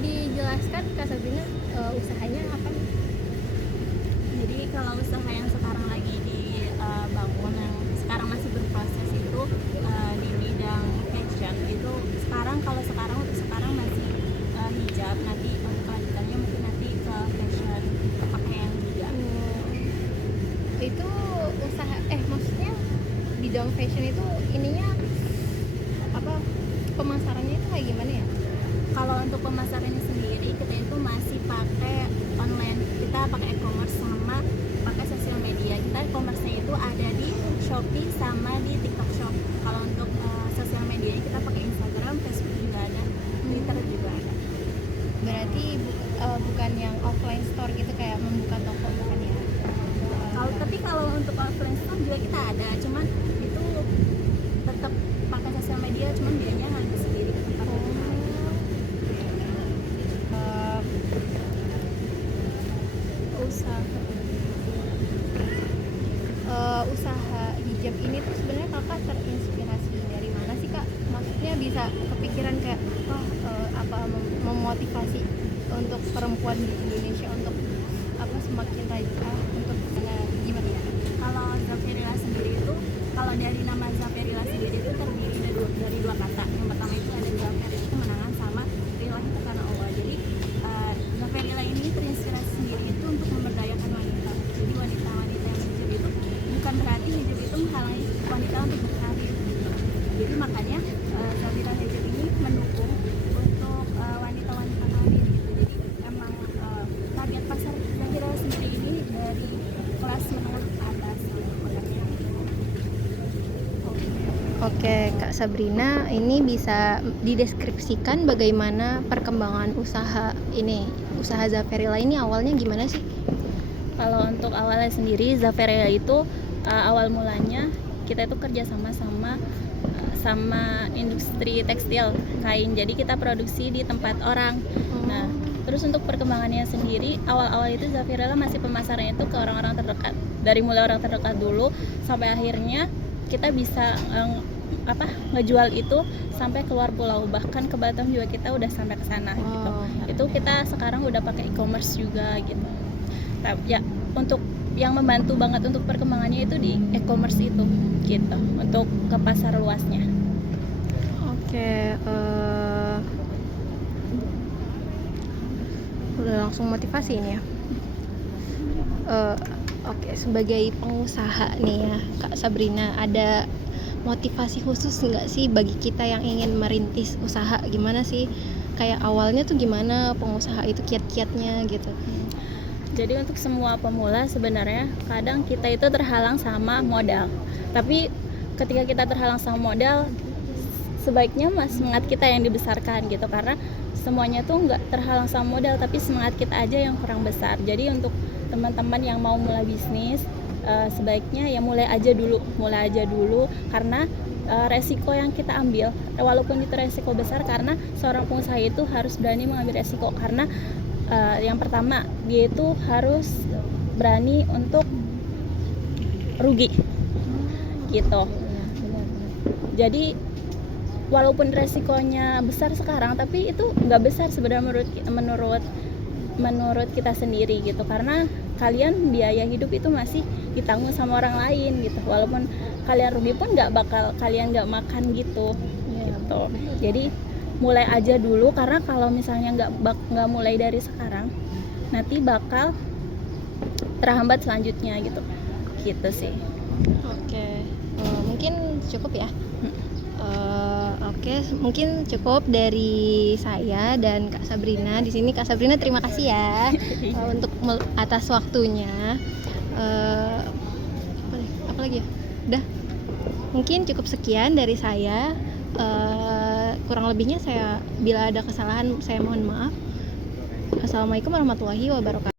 dijelaskan Kak Sabrina usahanya apa? Jadi kalau usaha yang sekarang lagi dibangun, yang sekarang masih berproses itu di bidang fashion itu untuk sekarang masih hijab, nanti untuk kelanjutannya mungkin nanti ke fashion pakaian juga. Itu usaha maksudnya bidang fashion itu ininya apa, pemasarannya itu kayak gimana ya? Kalau untuk pemasarannya sendiri kita itu masih pakai online, kita pakai e-commerce sama pakai sosial media. Kita e-commerce-nya itu ada di Shopee sama di TikTok Shop. Kalau untuk sosial medianya kita pakai Instagram, Facebook juga ada, Twitter juga ada. Berarti bukan yang offline store gitu kayak membuka toko bukan ya? Kalau untuk offline store juga kita ada, cuman itu tetap pakai sosial media, cuman biayanya harus sendiri ke tempat. Usaha hijab ini tuh sebenarnya kakak terinspirasi dari mana sih kak? Maksudnya bisa kepikiran kayak memotivasi untuk perempuan di Indonesia untuk semakin rajin untuk gimana ya? Kalau Zaferila sendiri itu, kalau dari nama Zaferila sendiri itu terdiri dari dua kata. Yang pertama itu ada Zafer, itu kemenangan, sama Rilah itu karena Allah. Jadi Zaferila ini terinspirasi sendiri itu untuk memberdayakan wanita. Jadi wanita-wanita yang hijab itu bukan berarti hijab itu menghalangi wanita untuk berkarir. Jadi makanya Zaferila hijab ini mendukung untuk wanita-wanita karir gitu. Jadi emang target pasar Zaferila sendiri ini dari kelas menengah ke atas gitu makanya. Oke, Kak Sabrina, ini bisa dideskripsikan bagaimana perkembangan usaha Zaferila ini awalnya gimana sih? Kalau untuk awalnya sendiri Zaferila itu awal mulanya kita itu kerja sama industri tekstil kain. Jadi kita produksi di tempat orang. Nah, terus untuk perkembangannya sendiri awal-awal itu Zaferila masih pemasarannya itu ke orang-orang terdekat. Dari mulai orang terdekat dulu sampai akhirnya kita bisa ngejual itu sampai keluar pulau, bahkan ke Batam juga kita udah sampai ke sana gitu. Itu kita sekarang udah pakai e-commerce juga gitu. Ya, untuk yang membantu banget untuk perkembangannya itu di e-commerce itu gitu, untuk ke pasar luasnya. Oke, udah langsung motivasi ini ya. Oke, sebagai pengusaha nih ya Kak Sabrina, ada motivasi khusus nggak sih bagi kita yang ingin merintis usaha? Gimana sih kayak awalnya tuh gimana pengusaha itu kiat-kiatnya gitu? Jadi untuk semua pemula sebenarnya kadang kita itu terhalang sama modal. Tapi ketika kita terhalang sama modal, sebaiknya semangat kita yang dibesarkan gitu, karena semuanya tuh nggak terhalang sama modal, tapi semangat kita aja yang kurang besar. Jadi untuk teman-teman yang mau mulai bisnis, sebaiknya ya mulai aja dulu karena resiko yang kita ambil, walaupun itu resiko besar, karena seorang pengusaha itu harus berani mengambil resiko. Karena yang pertama dia itu harus berani untuk rugi gitu. Jadi walaupun resikonya besar sekarang, tapi itu nggak besar sebenarnya menurut kita sendiri gitu, karena kalian biaya hidup itu masih ditanggung sama orang lain gitu. Walaupun kalian rugi pun kalian nggak makan gitu. Jadi mulai aja dulu, karena kalau misalnya nggak mulai dari sekarang, nanti bakal terhambat selanjutnya gitu sih. Oke, mungkin cukup ya. Oke, mungkin cukup dari saya dan Kak Sabrina. Di sini Kak Sabrina terima kasih ya untuk atas waktunya. Apa lagi ya? Udah. Mungkin cukup sekian dari saya. Kurang lebihnya bila ada kesalahan saya mohon maaf. Assalamualaikum warahmatullahi wabarakatuh.